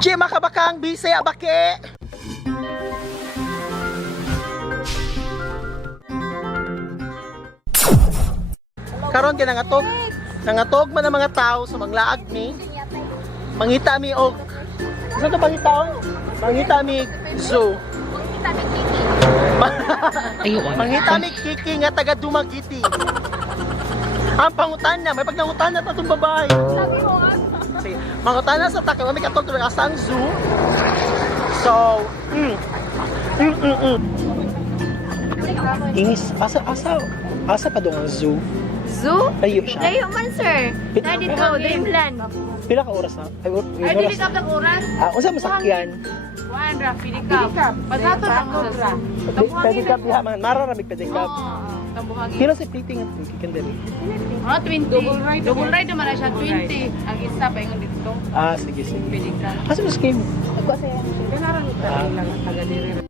Che makabakang bisay abake. Karon kay nangatog man ang mga tao sa manglaag ni. Mangita mi og ano to pangitaon? Mangita mi zoo. Mangita mi kiki nga taga Dumaguete. Ang pangutan na, may pagnangutan na itong babae. Sige, mangutan na sa takip, may katog tulad asang zoo. So, Ingis, asa pa doon ang zoo? Zoo? Layo siya. Layo man, sir. Na dito, Dreamland. Pila ka oras na? Ay, dili ka ng oras? Unsa masakyan? Juan, Pedicab. Pasato na ko, ra. Pedicab diha man, mararamig pedicab. Tambuhagi. Kilo si plating at kikandali. 20. Double ride naman na siya, 20. Ang isa pa yung dito. Sige. Pedicab. Asa mas game? Ako sa yan. Kanaran mo lang taga-diri.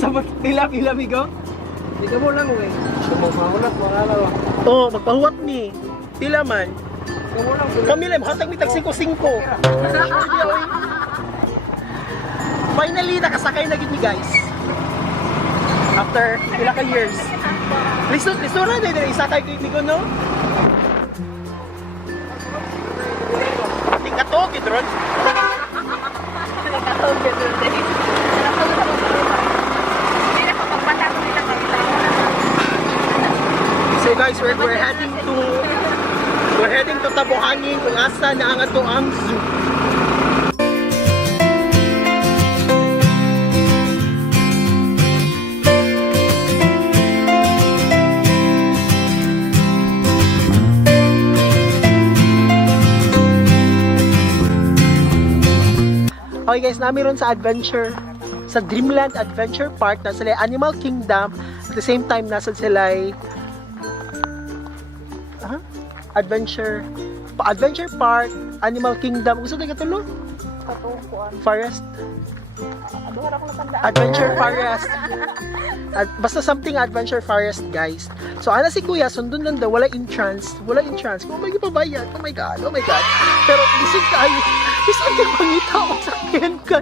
Sa pila migo? Dito mo lang, eh. Sumahulat, makalaw. Oo, magpahuwat ni. Pila man. Dito mo lang. Kami lang, hatag mi tag 5-5. Finally, nakasakay na gid ni guys. After pila ka years. Lisura na din isakay kay migo, no? Tingkatog gid ron. So guys, we're heading to Tabuhangin kung asa na ang ato ang zoo. Okay guys, namin ron sa Dreamland Adventure Park, nasa sila Animal Kingdom, at the same time nasa sila Adventure Park, Animal Kingdom. Gusto na katulo? Forest. Adventure Forest. Basta something Adventure Forest, guys. So ana si Kuya, sundon lang daw, wala entrance. Kung may ipabayad, oh my god. Pero lisod kayo pangita o sakyan ka.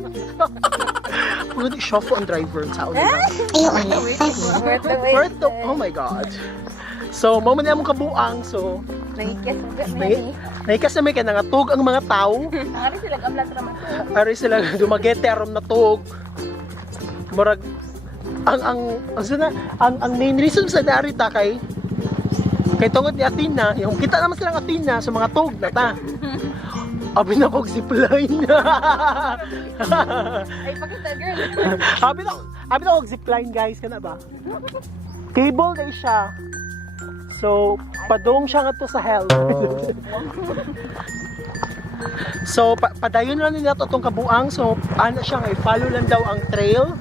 Mga shuffle ang driver sa ulo. Worth the, oh my god. So, mo man among kabuang, so nahikas na may kanangatog ang mga tao. Ari sila gamlat naman to. Ari sila Dumaguete aron natog. Murag ang main reason sa narita kay tungod ni Athena, yung kita naman silang Athena sa mga tog na ta. Abi na kog zipline. Ay, pakita girl. Abi na kog zipline, guys, kana ba? Cable na siya. So, padong siya nga to sa hell. So, padayon lang nila itong kabuang. So, ano siya nga, follow lang daw ang trail.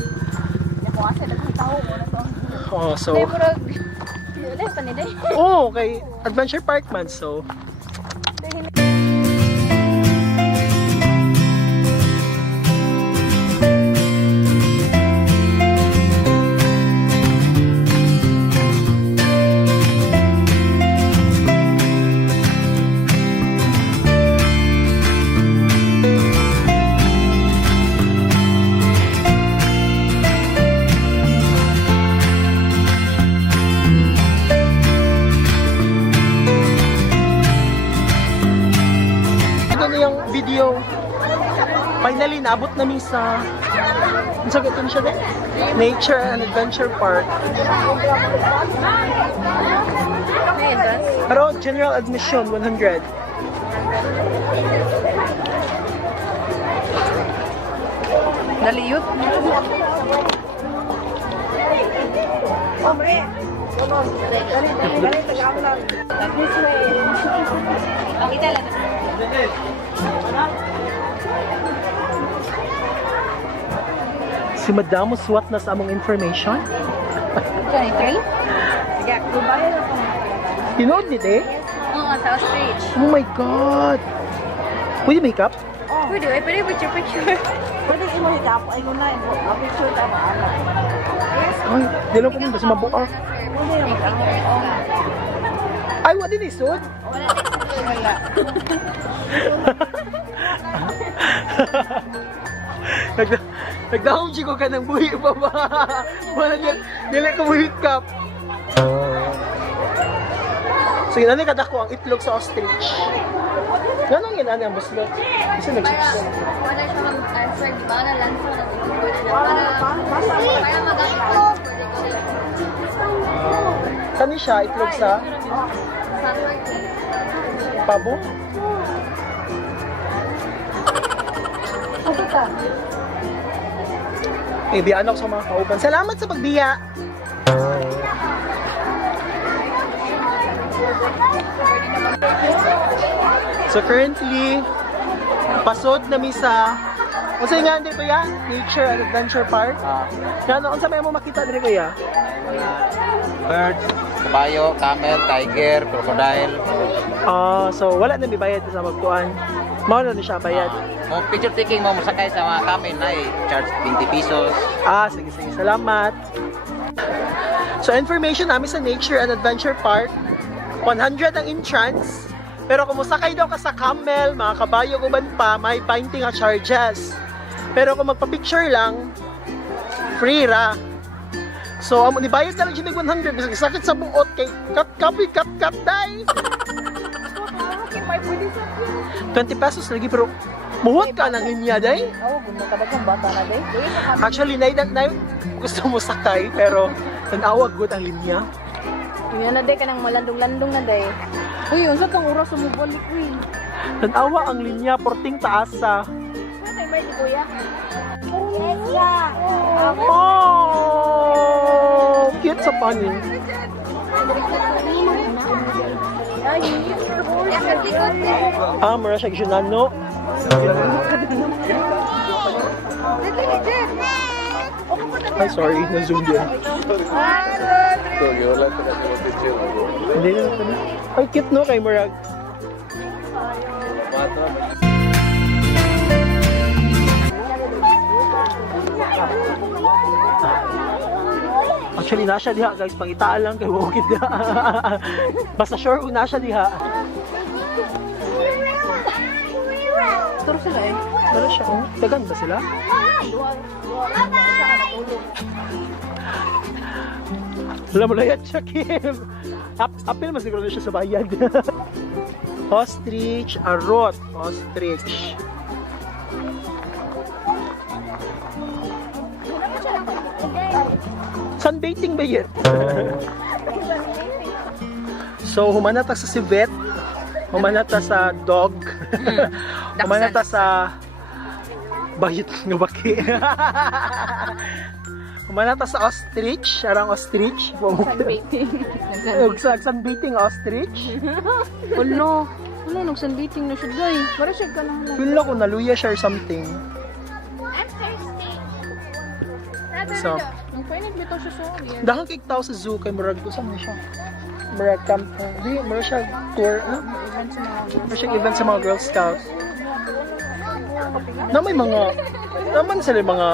Oh, so... Oh, kay Adventure Park man, so... video. Finally, naabot namin sa ito siya din? Nature and Adventure Park. Pero general admission, 100. Daliyot. Si Madam swat na sa among information. 23? Sige, kubayan ako. Tinood ni eh? Oo, sa ostrich. Oh my God! Pwede makeup? Pwede, ay pwede picture. Pwede mo hitapo ay ko na ang picture ta ba ana. Ay, di lang pumunta sa mabuak. Pwede mo Ay, what did isod? wala. Nagdahong ko ka ng buhi pa ba? Wala dili ko buhit kap. So yun, ano kadako ang itlog sa ostrich? Ganun yun, ano ang buslot? Kasi nag-chips yan. Wala siya mag-answer, di ba? Nalanso na para mag-answer. Kani siya, itlog sa pabo? Ano ta? Eh, biyaan ako sa mga kauban. Salamat sa pagbiya! So currently, pasod na mi sa unsa nga hindi kuya? Nature and Adventure Park. Kano unsa may mo makita diri kuya? Bird, kabayo, camel, tiger, crocodile. So wala na mi bayad sa magkuan. Mao na ni siya bayad. Mo picture taking mo sakay sa mga camel na charge 20 pesos. Sige, salamat. So information namin sa Nature and Adventure Park, 100 ang entrance. Pero kung musakay daw ka sa camel, mga kabayo uban pa, may 20 nga charges. Pero kung magpa-picture lang, free ra. So, amo ni bayad na lang siya 100 bisag sakit sa buot kay cut day. 20 pesos lagi pero muhot ka ng linya day. Oh, ganda ka ba kung bata na day? Actually, na gusto mo sakay pero tanawag gud ang linya. Yan na day, kanang malandong-landong na day. Uy, unsa kang oras sa mubalik, uy. Tanawa ang linya porting taasa. Ano ba di kuya? Oh, cute sa pani. Mara siya gisyonan, no? Ay, sorry, na-zoom din. Hindi na naman. Ay, cute, no, kay Murag. Actually, nasa diha, guys. Pangitaan lang kay Wokid na. Basta sure, nasa diha. Turo sila eh. Ano siya, oh? Tagan ba sila? Alam mo na yan siya, Kim. Apil mas siguro na siya sa bayad. Ostrich, arot. Ostrich. Sunbathing ba yan? So, humanata sa civet. Humanata sa dog. Humanata sa bayit ng baki. Humanata sa ostrich. Arang ostrich. Sunbathing ostrich. Ano? Ano, nagsunbeating na siya, day. Para siya ka lang lang. Feel ko naluya siya or something. I'm thirsty. So, Ang painit bitaw siya sa oil. dahang kik tao sa zoo kay Murag ko. Saan na siya? Murag camp. Di, Murag siya tour. Murag siya event sa mga Girl Scouts. Na may mga, naman sila yung mga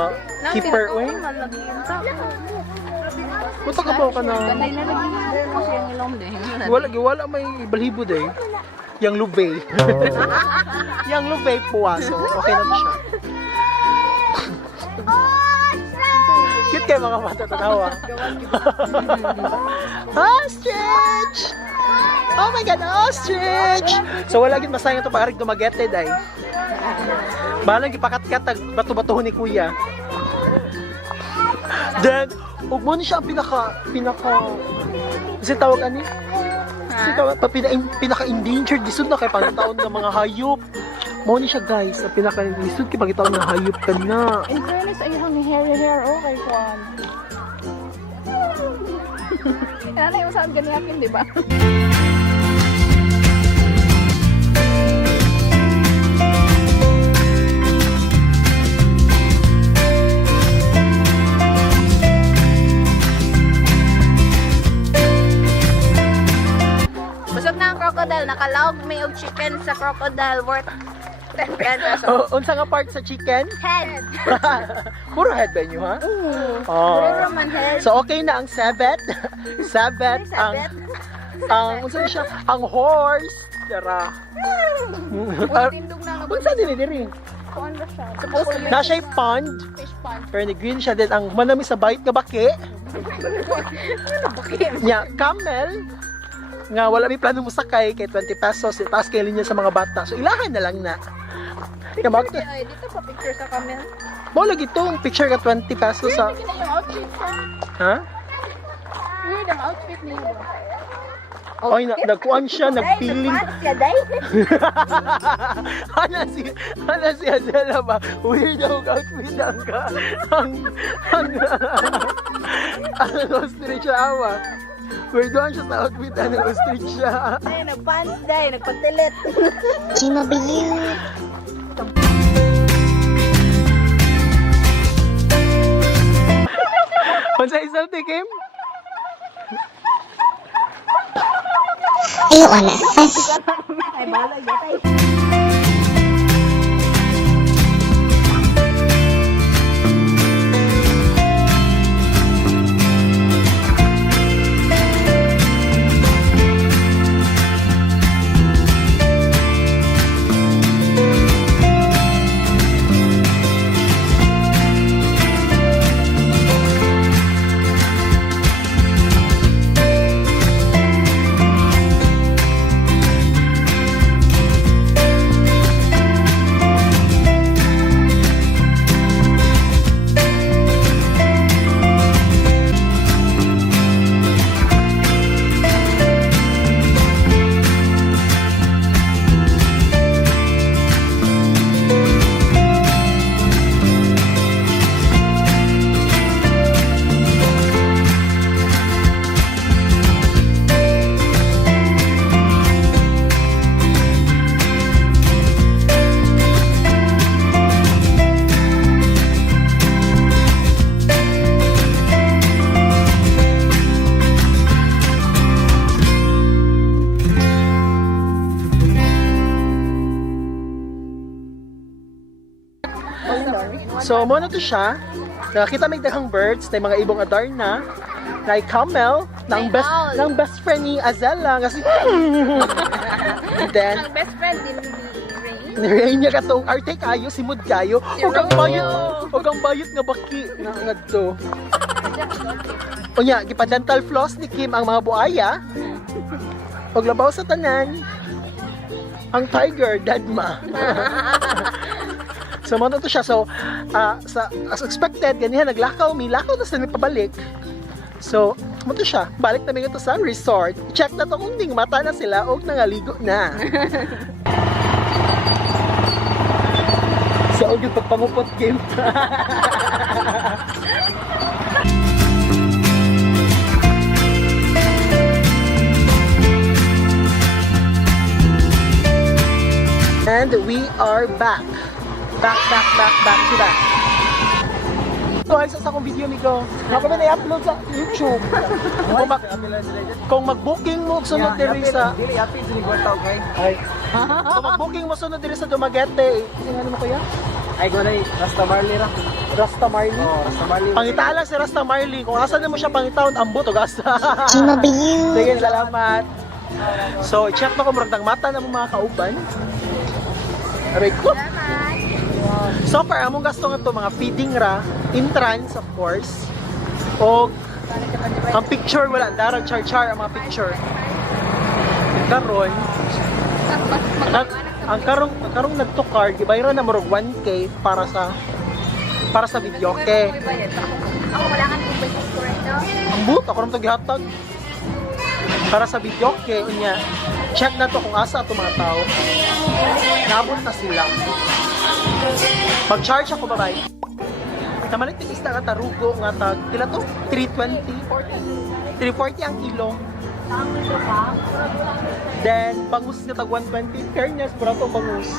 keeper. Uy, punta ka ba ka na? Ganay na lagi kasi yung ilong din. Wala may balhibo day. Yang lubay. Yang lubay puwaso. Okay na to siya. Cute kayo mga bata tanawa. Ostrich! Oh my God, ostrich! So wala gid masayang ito paarig dumagete day. Balang gipakat-kat bato-bato ni kuya. Then, ug mo ni siya ang pinaka kasi tawag ani? Kasi tawag pinaka-endangered disud na kay pangitaon ng mga hayop. Mo ni siya guys, ang pinaka-lisod kay pangitaon ng hayop kana. In fairness, ay yung hair, okay, Juan. Ano yung saan ganiyakin, di ba? Busog na ang crocodile. Nakalawag may og chicken sa crocodile worth 10 pesos. Unsa nga part sa chicken? Head. Puro head ba inyo, ha? Oh. Puro man head. So okay na ang sabet. Sabet ang unsa na siya? Ang horse. Tara. Tindog na nga. Unsa din diri? Kuan ba siya? Supposed to be Na siya pond. fish pond. Pero ni green siya din ang manami sa bait nga baki. Nya camel nga wala may plano mo sakay kay 20 pesos taas kay linya sa mga bata. So ilahan na lang na. Kaya mag Ay, dito pa picture sa camera. mo lagi itong picture ka 20 pesos sa Hindi na yung outfit siya. ha? Weird ang outfit niya. Oy, nagkuan siya, nagpiling. Siya, day. Ana si Adela ba? Weird ang outfit ang ostrich siya awa. Weird ang siya sa outfit ang ostrich siya. Ay, nagpants, day. Nagpatilit. Unsa isulti Kim? Ay, bala, yatay. So, mo na to siya. Nakita may daghang birds, na mga ibong adarna, na camel, na ang May best, owl. na ang best friend ni Azella. Kasi, and then, Ang best friend din ni Ray. nirayin niya katong arte kayo, simod kayo, o kang bayot nga baki na ngadto. O niya, gipa-dental floss ni Kim ang mga buaya. Og labaw sa tanan, ang tiger, dadma. So, mo na to siya. So, as expected, ganyan, naglakaw na sa pabalik. So, mo to siya. Balik na ito sa resort. Check na to kung ding mata na sila o nangaligo na. So, yung pagpangupot game. And we are back. Back to back. So, ay sa akong video nito. Nga kami na-upload sa YouTube. Kung mag-booking mo sunod diri sa Dili happy sa ligwataw kay. ay. Kung mag-booking mo sunod diri sa Dumaguete, kasi ano mo kuya? Ay ko na Rasta Marley ra. Rasta Marley. Oh, Rasta Marley. Pangita lang si Rasta Marley. Kung asan mo siya pangitaon, ambot o gasta. Sige, salamat. So, check mo kung maragdang mata na mga kauban. Aray ko. So far, among gasto nga to mga feeding ra, entrance of course. O ang picture wala, darag char-char ang mga picture. Karon, ang karong nagtukar, gibayran na murag 1K para sa video. Okay. Ako wala nga kung may restaurant no? Ang buto, ako rin ito gihatag. Para sa video, okay, unya. Check na to kung asa ito mga tao. Nabot na sila. Mag-charge ako, babay. Namalit yung isda nga tarugo nga tag, kila to? 320? 340 ang kilo. Then, bangus nga tag 120. Fairness, pura to bangus.